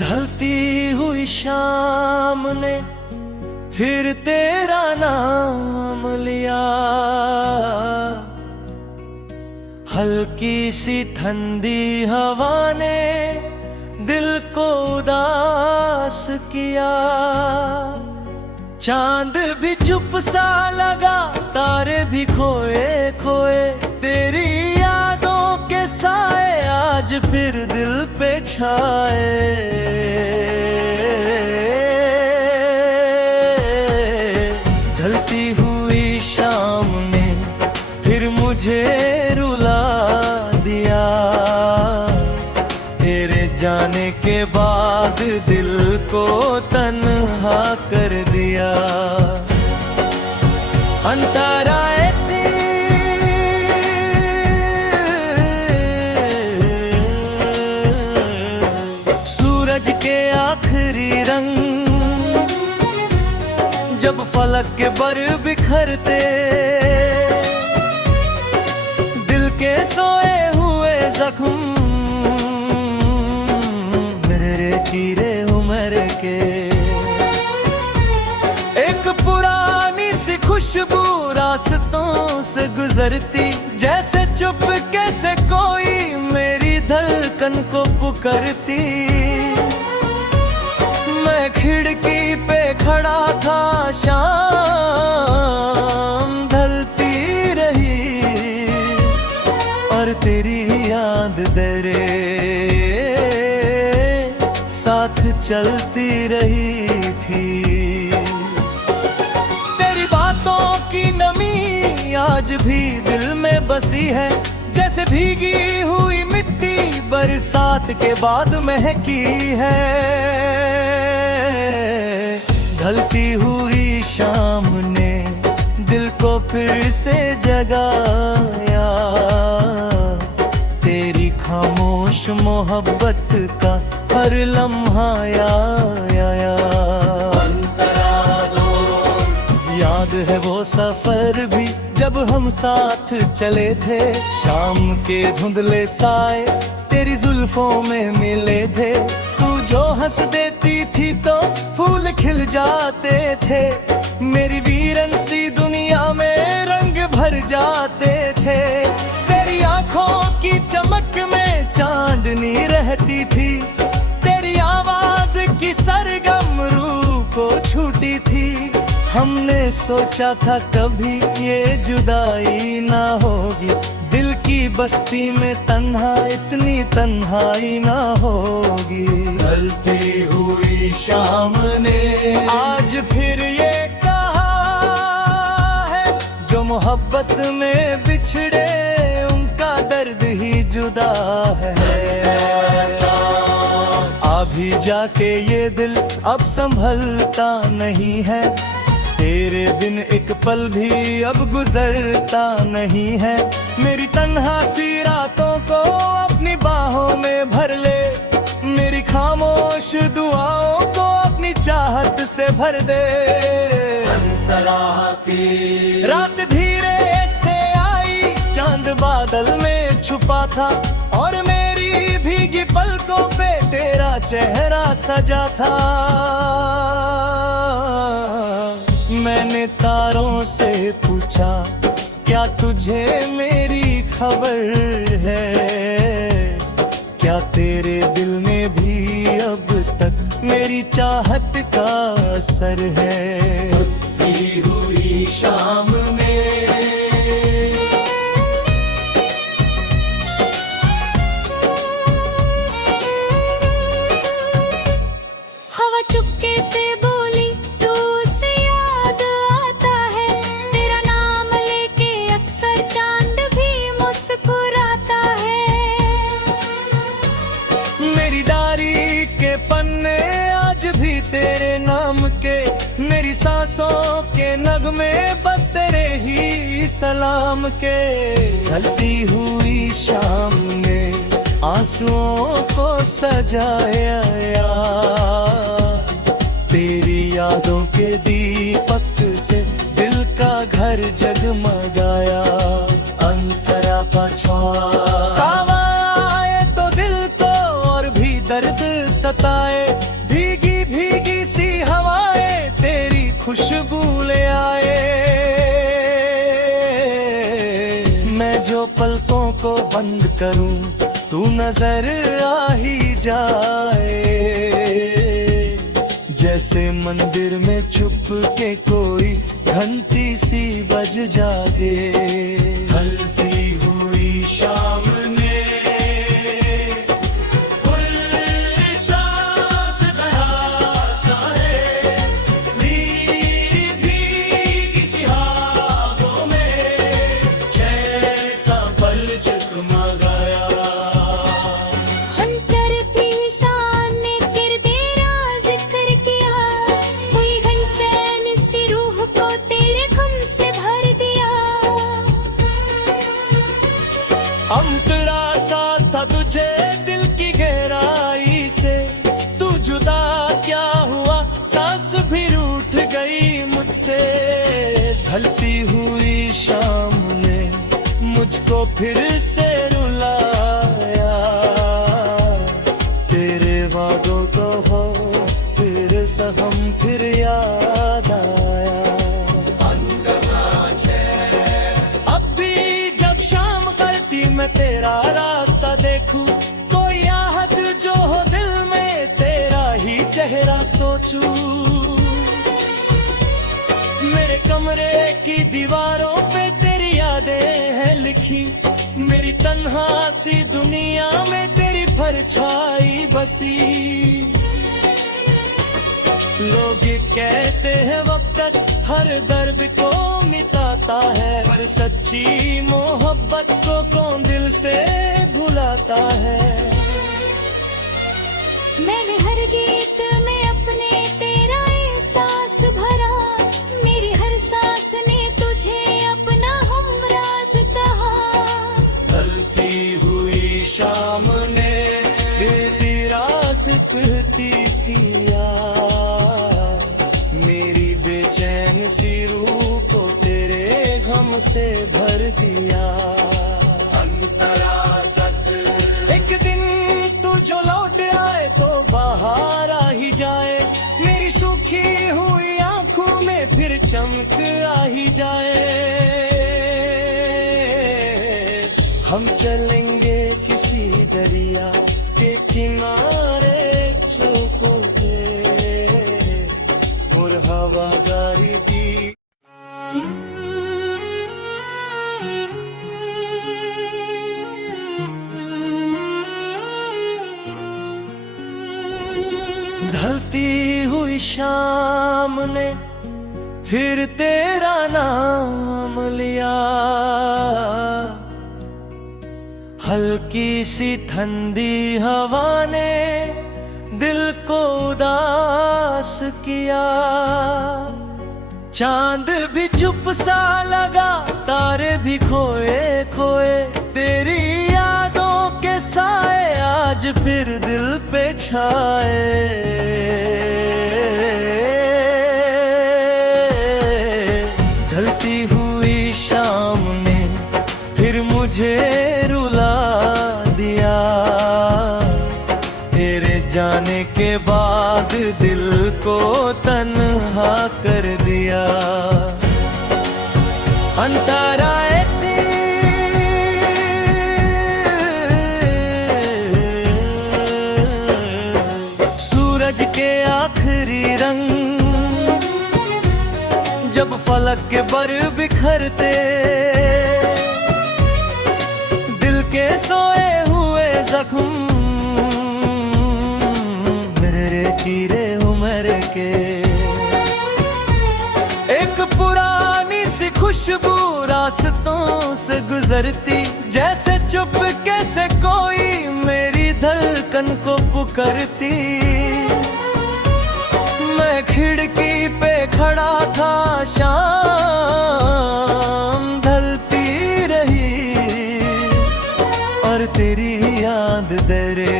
ढलती हुई शाम ने फिर तेरा नाम लिया, हल्की सी ठंडी हवा ने दिल को उदास किया। चांद भी चुप सा लगा, तारे भी खोए खोए, तेरी यादों के साए आज फिर दिल पे छाए। ढलती हुई शाम ने फिर मुझे रुला दिया, तेरे जाने के बाद दिल को तन्हा कर दिया। अंतरा सूरज के आखिरी रंग जब फलक के बर बिखरते, दिल के सोए हुए जख्म मेरे चीरे उम्र के। एक पुरानी सी खुशबू रास्तों से गुजरती, जैसे चुपके से कोई मेरी धड़कन को पुकारती। मैं खिड़की पे खड़ा था, शाम ढलती रही और तेरी याद तेरे साथ चलती रही थी। तेरी बातों की नमी आज भी दिल में बसी है, जैसे भीगी हुई मिट्टी बरसात के बाद महकी है। ढलती हुई शाम ने दिल को फिर से जगाया, तेरी खामोश मोहब्बत का हर लम्हा आया। याद है वो सफर भी जब हम साथ चले थे, शाम के धुंधले साए तेरी जुल्फों में मिले थे। तू जो हंस देती थी तो फूल खिल जाते थे, मेरी वीरन सी दुनिया में रंग भर जाते थे। तेरी आंखों की चमक में चांदनी रहती थी, तेरी आवाज की सरगम रूह को छूटी थी। हमने सोचा था कभी ये जुदाई ना होगी, दिल की बस्ती में तन्हा इतनी तन्हाई ना होगी। ढलती हुई शाम ने आज फिर ये कहा है, जो मोहब्बत में बिछड़े उनका दर्द ही जुदा है। अभी जाके ये दिल अब संभलता नहीं है, तेरे बिन एक पल भी अब गुजरता नहीं है। मेरी तन्हा सी रातों को अपनी बाहों में भर ले, मेरी खामोश दुआओं को अपनी चाहत से भर दे। अंतरा की रात धीरे से आई, चांद बादल में छुपा था और मेरी भीगी पलकों पे तेरा चेहरा सजा था। मैंने तारों से पूछा, क्या तुझे मेरी खबर है? क्या तेरे दिल में भी अब तक मेरी चाहत का असर है? ढलती हुई शाम में हवा चुपके से बोली, तू से याद आता है, तेरा नाम लेके अक्सर चांद भी मुस्कुराता है। मेरी डायरी के पन्ने आज भी तेरे नाम के, मेरी सांसों के नगमे बस तेरे ही सलाम के। ढलती हुई शाम ने आंसुओं को सजाया, तेरी यादों के दीपक से खुशबू ले आए। मैं जो पलकों को बंद करूं तू नजर आ ही जाए। जैसे मंदिर में छुप के कोई घंटी सी बज जाए। ढलती हुई शाम ने सांस बहाता है। मेरी भीगी सी ख्वाबों में चैन का पल जगमगाया। हम चरती शान ने तेरा जिक्र किया। कोई घनचैन सी रूह को तेरे गम से भर दिया। अंतरा सा था तुझे दिल की गहराई से। तू जुदा क्या हुआ सांस भी रूठ गई मुझसे। ढलती हुई शाम ने मुझको फिर से रुलाया। तेरे वादों को हो फिर सहम फिर याद आया। अब भी जब शाम करती मैं तेरा रास्ता देखूं, कोई आहट जो हो दिल में तेरा ही चेहरा सोचूं। मेरे कमरे की दीवारों पे तेरी यादें हैं लिखी। मेरी तन्हा सी दुनिया में तेरी परछाई बसी। लोग कहते हैं वक्त हर दर्द को मिटाता है, पर सच्ची मोहब्बत को कौन दिल से भुलाता है। मैंने हर गीत में अपने तेरा एहसास भरा। मेरी हर सांस ने तुझे अपना हमराज कहा। ढलती हुई शाम ने तेरा सिफती किया। मेरी बेचैन सी रूह को तेरे गम से भर दिया। अंतरासक एक दिन तू जो लौट आए तो बाहर आ ही जाए। मेरी सूखी हुई आंखों में फिर चमक आ ही जाए। हम चलेंगे किसी दरिया के किनारे छुपोगे और हवा गारी दी। ढलती हुई शाम ने फिर तेरा नाम लिया। हल्की सी ठंडी हवा ने दिल को उदास किया। चांद भी चुप सा लगा, तारे भी खोए खोए। तेरी यादों के साए आज फिर दिल पे छाए। ढलती हुई शाम ने फिर मुझे रुला दिया। तेरे जाने के बाद दिल को तन्हा कर दिया। अंतरा सूरज के आखिरी रंग जब फलक के बर बिखरते। दिल के सोए हुए जख्म मेरे तीरे उम्र के। एक पुरानी सी खुशबू रास्तों से गुजरती। जैसे चुपके से कोई मेरी धड़कन को पुकारती। मैं खिड़की पे खड़ा था, शाम ढलती रही और तेरी याद तेरे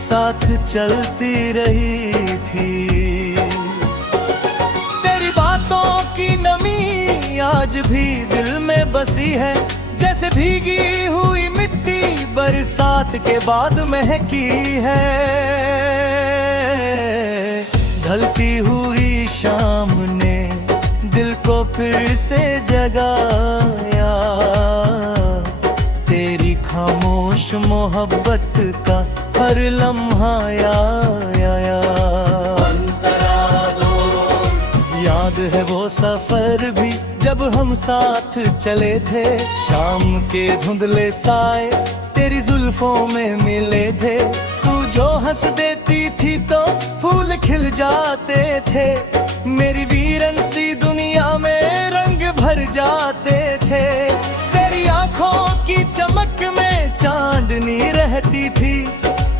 साथ चलती रही थी। तेरी बातों की नमी आज भी दिल में बसी है। जैसे भीगी हुई मिट्टी बरसात के बाद महकी है। ढलती हुई शाम ने दिल को फिर से जगाया, तेरी खामोश मोहब्बत का हर लम्हा आया। याद है वो सफर भी जब हम साथ चले थे, शाम के धुंधले साए तेरी जुल्फों में मिले थे। तू जो हंस देती थी तो फूल खिल जाते थे, मेरी वीरन सी दुनिया में रंग भर जाते थे। तेरी आंखों की चमक में चांदनी रहती थी,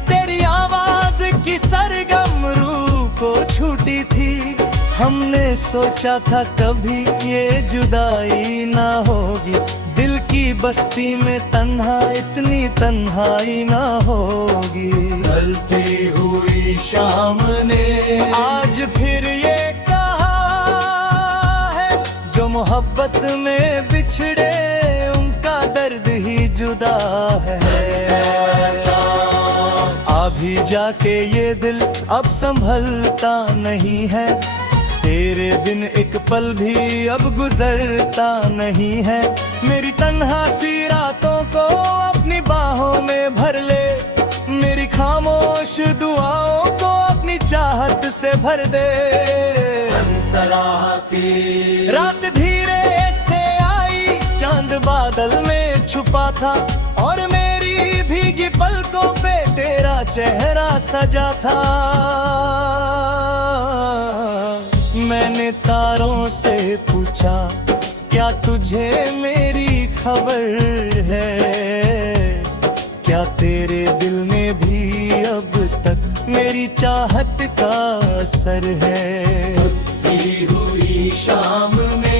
तेरी आवाज की सरगम रूह को छूटी थी। हमने सोचा था कभी ये जुदाई ना होगी, दिल की बस्ती में तन्हा इतनी तन्हाई ना होगी। ढलती हुई शाम ने आज फिर ये कहा है, जो मोहब्बत में बिछड़े उनका दर्द ही जुदा है। अभी जाके ये दिल अब संभलता नहीं है, तेरे बिन एक पल भी अब गुजरता नहीं है। मेरी तन्हा सी रातों को अपनी बाहों में भर ले, मेरी खामोश दुआओं को अपनी चाहत से भर दे। रात धीरे से आई, चांद बादल में छुपा था, और मेरी भीगी पलकों पे तेरा चेहरा सजा था। मैंने तारों से पूछा, क्या तुझे मेरी खबर है? क्या तेरे दिल में भी अब तक मेरी चाहत का असर है? ढलती हुई शाम में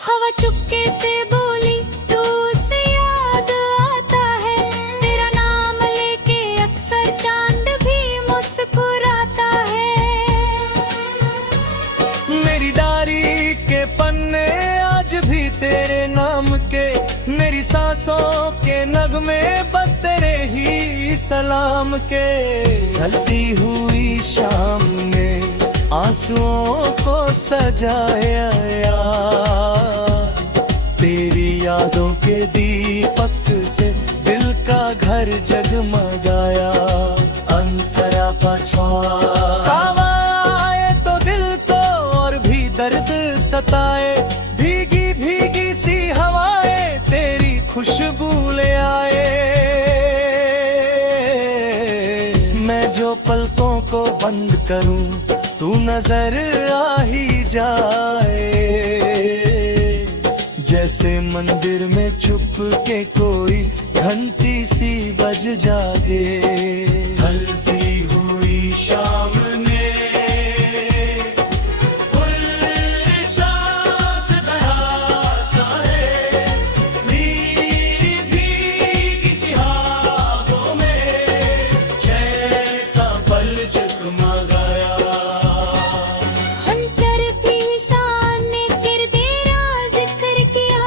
हवा चुपके से बोली, तू से याद आता है, तेरा नाम लेके अक्सर चांद भी मुस्कुराता है। मेरी डायरी के पन्ने आज भी तेरे नाम के, मेरी सांसों के नगमे बस तेरे ही सलाम के। ढलती हुई शाम ने आंसुओं को सजाया, तेरी यादों के दीपक से दिल का घर जगमगाया। अंतरा पछुआ सावा आए तो दिल को और भी दर्द सताए, भीगी भीगी सी हवाएं तेरी खुशबू ले आए। मैं जो पलकों को बंद करूं तू नजर आ ही जाए, जैसे मंदिर में छुप के कोई घंटी सी बज जाए। ढलती हुई शाम ने सांस बहाता है, मेरी भीगी सी ख्वाबों में चैन का पल जगमगाया। हम चरती शान ने तेरा जिक्र किया,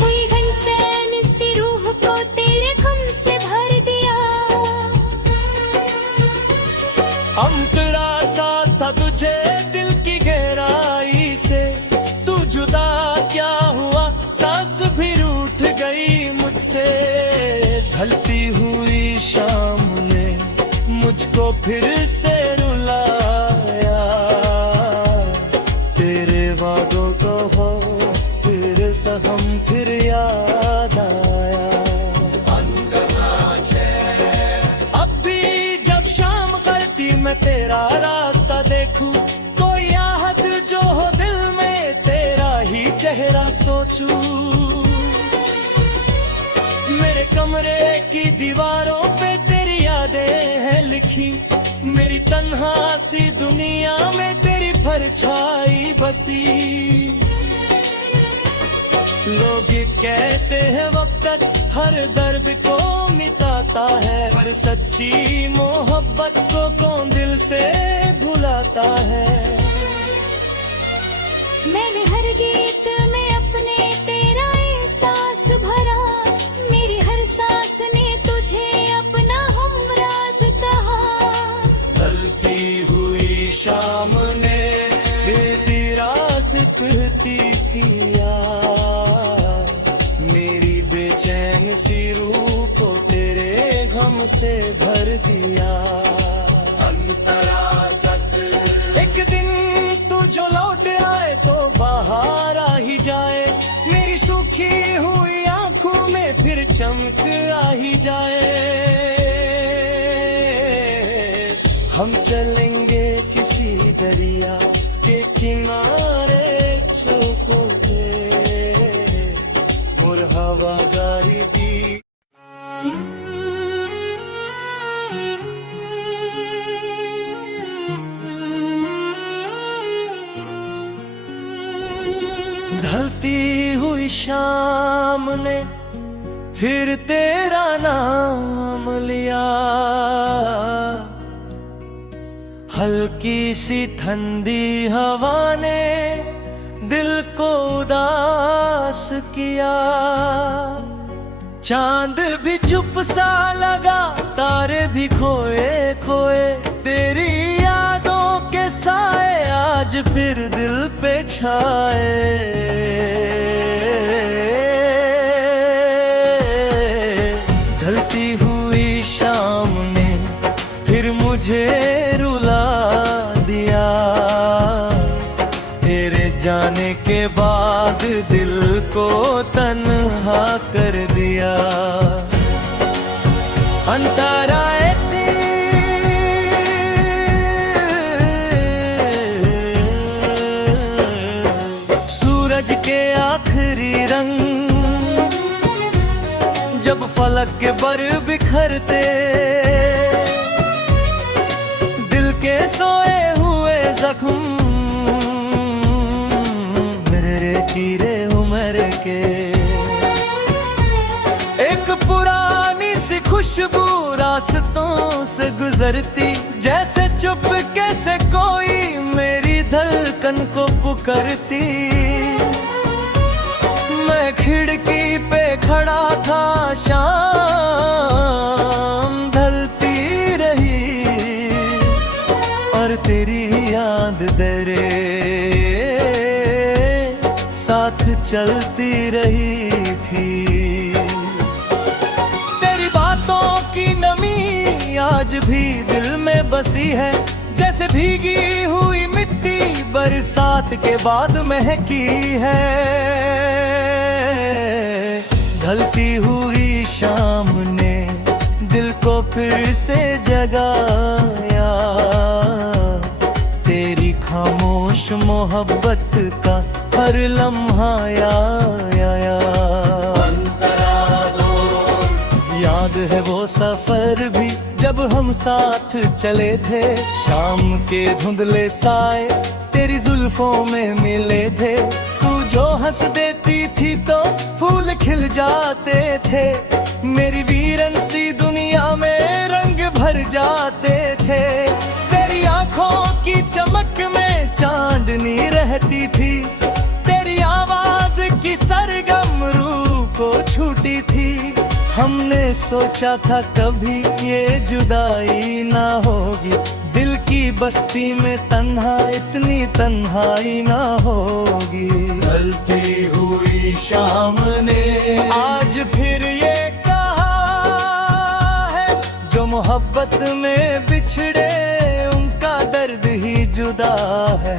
कोई घनचैन सी रूह को तेरे गम से भर दिया। अंतरा सा था तुझे दिल की गहराई से, तू जुदा क्या हुआ सांस भी रूठ गई मुझसे। ढलती हुई शाम ने मुझको फिर से रुलाया, तेरे वादों को हो फिर सहम फिर याद आया। अब भी जब शाम करती मैं तेरा रास्ता देखूं, कोई आहत जो हो दिल में तेरा ही चेहरा सोचूं। मेरे कमरे की दीवारों पे तेरी यादें हैं लिखी, मेरी तन्हा सी दुनिया में तेरी परछाई बसी। लोग कहते हैं वक्त हर दर्द को मिटाता है, पर सच्ची मोहब्बत को कौन दिल से भुलाता है। मैंने हर गीत में अपने तेरा एहसास सी रूह को तेरे गम से भर दिया। एक दिन तू जो लौट आए तो बाहर आ ही जाए, मेरी सूखी हुई आंखों में फिर चमक आ ही जाए। हम चलेंगे किसी दरिया के किनारे छुपोगे, और हवा गारी दी। ढलती हुई शाम ने फिर तेरा नाम लिया, हल्की सी ठंडी हवा ने दिल को उदास किया। चांद भी चुप सा लगा, तारे भी खोए खोए, तेरी यादों के साए आज फिर दिल पे छाए। ढलती हुई शाम ने फिर मुझे रुला दिया, तेरे जाने के बाद दिल को तन्हा कर दिया। अंतरा सूरज के आखिरी रंग जब फलक के बर बिखरते, दिल के सोए हुए जख्म मेरे तीरे उम्र के। एक पुरानी सी खुशबू रास्तों से गुजरती, जैसे चुपके से कोई मेरी धड़कन को पुकारती। मैं खिड़की पे खड़ा था, शाम ढलती रही और तेरी याद तेरे साथ चलती रही थी। तेरी बातों की नमी आज भी दिल में बसी है, जैसे भीगी हुई मिट्टी बरसात के बाद महकी है। ढलती हुई शाम ने दिल को फिर से जगाया, तेरी खामोश मोहब्बत का हर लम्हा आया। याद है वो सफर भी जब हम साथ चले थे, शाम के धुंधले साए तेरी जुल्फों में मिले थे। तू जो हंस देती थी तो फूल खिल जाते थे, मेरी वीरन सी दुनिया में रंग भर जाते थे। तेरी आंखों की चमक में चांदनी रहती थी, तेरी आवाज की सरगम रूह को छूटी थी। हमने सोचा था कभी ये जुदाई ना होगी, दिल की बस्ती में तन्हा इतनी तन्हाई ना होगी। ढलती हुई शाम ने आज फिर ये कहा है, जो मोहब्बत में बिछड़े उनका दर्द ही जुदा है।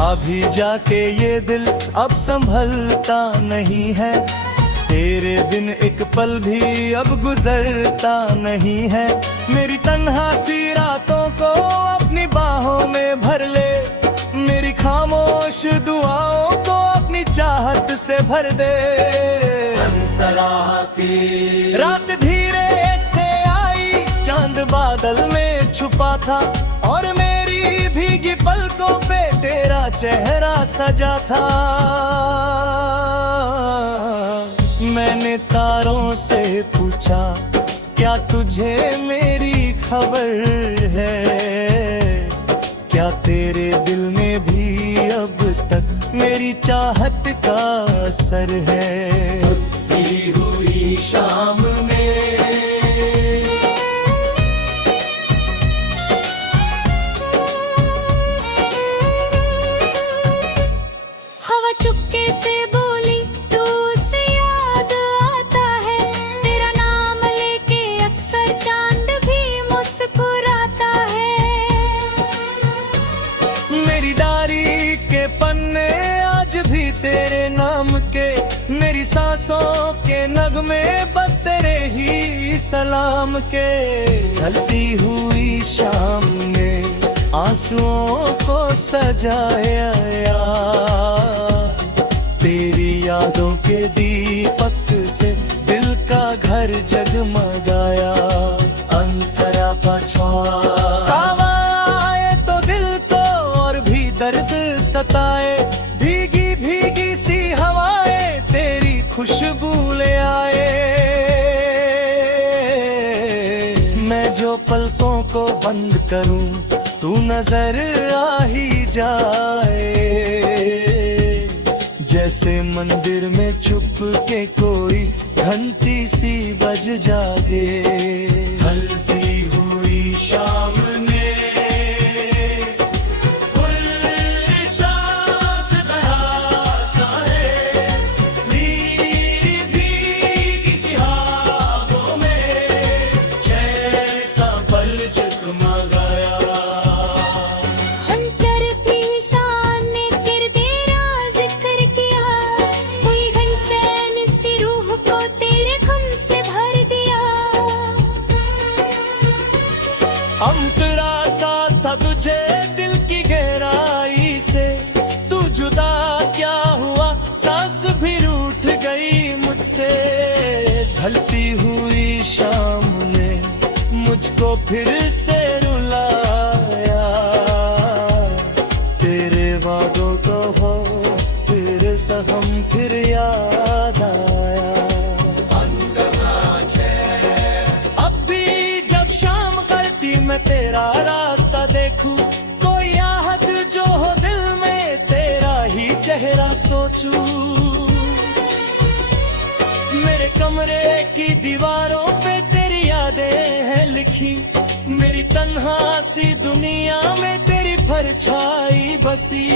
अभी जाके ये दिल अब संभलता नहीं है, तेरे बिन एक पल भी अब गुजरता नहीं है। मेरी तन्हा सी रातों को अपनी बाहों में भर ले, मेरी खामोश दुआओं को अपनी चाहत से भर दे। अंतरा की रात धीरे से आई, चांद बादल में छुपा था और मेरी भीगी पलकों पे तेरा चेहरा सजा था। मैंने तारों से पूछा क्या तुझे मेरी खबर है, क्या तेरे दिल में भी अब तक मेरी चाहत का असर है। ढलती हुई शाम में हवा चुपके से बोली, तू उससे के नगमे बस तेरे ही सलाम के। ढलती हुई शाम ने आंसुओं को सजाया यार, तेरी यादों के दीपक से दिल का घर जगमगाया। अंतरा पछवा सावा आए तो दिल को और भी दर्द सताए, भीगी भीगी सी हवाएं तेरी खुशबू ले आए। मैं जो पलकों को बंद करूं तू नजर आ ही जाए, जैसे मंदिर में छुप के कोई घंटी सी बज जागे। ढलती हुई शाम ने सांस बहाता है, मेरी भीगी सी ख्वाबों में चैन का पल जगमगाया। हम चरती शान ने तेरा जिक्र किया, कोई घनचैन सी रूह को तेरे गम से भर दिया। अंतरा सा था तुझे दिल की गहराई से, तू जुदा क्या हुआ सांस भी रूठ गई मुझसे। ढलती हुई शाम ने मुझको फिर से रुलाया, तेरे वादों को हो फिर सहम फिर याद आया। अब भी जब शाम करती मैं तेरा रास्ता देखूं, कोई आहट जो हो दिल में तेरा ही चेहरा सोचूं। मेरे कमरे की दीवारों पे तेरी यादें हैं लिखी, मेरी तन्हा सी दुनिया में तेरी परछाई बसी।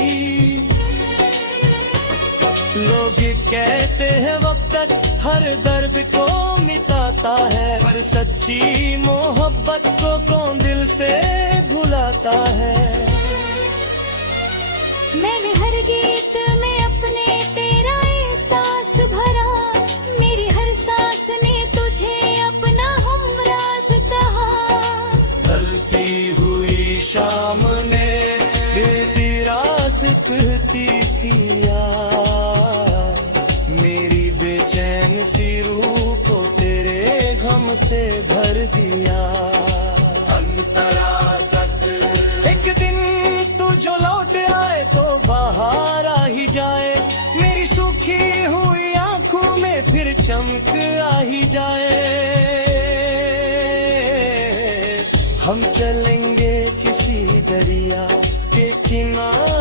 लोग कहते हैं वक्त हर दर्द को मिटाता है, पर सच्ची मोहब्बत को कौन दिल से भुलाता है। मैंने हर गीत में अपने तेरा एहसास भरा, मेरी हर सांस ने तुझे अपना हमराज कहा। ढलती हुई शाम ने तेरा सिफती किया, मेरी बेचैन सी रूह को तेरे गम से भर दिया। अंतरा सत एक दिन तू जो लौट आए तो बाहर आ ही जाए, मेरी सूखी हुई आंखों में फिर चमक आ ही जाए। हम चलेंगे किसी दरिया के किनारे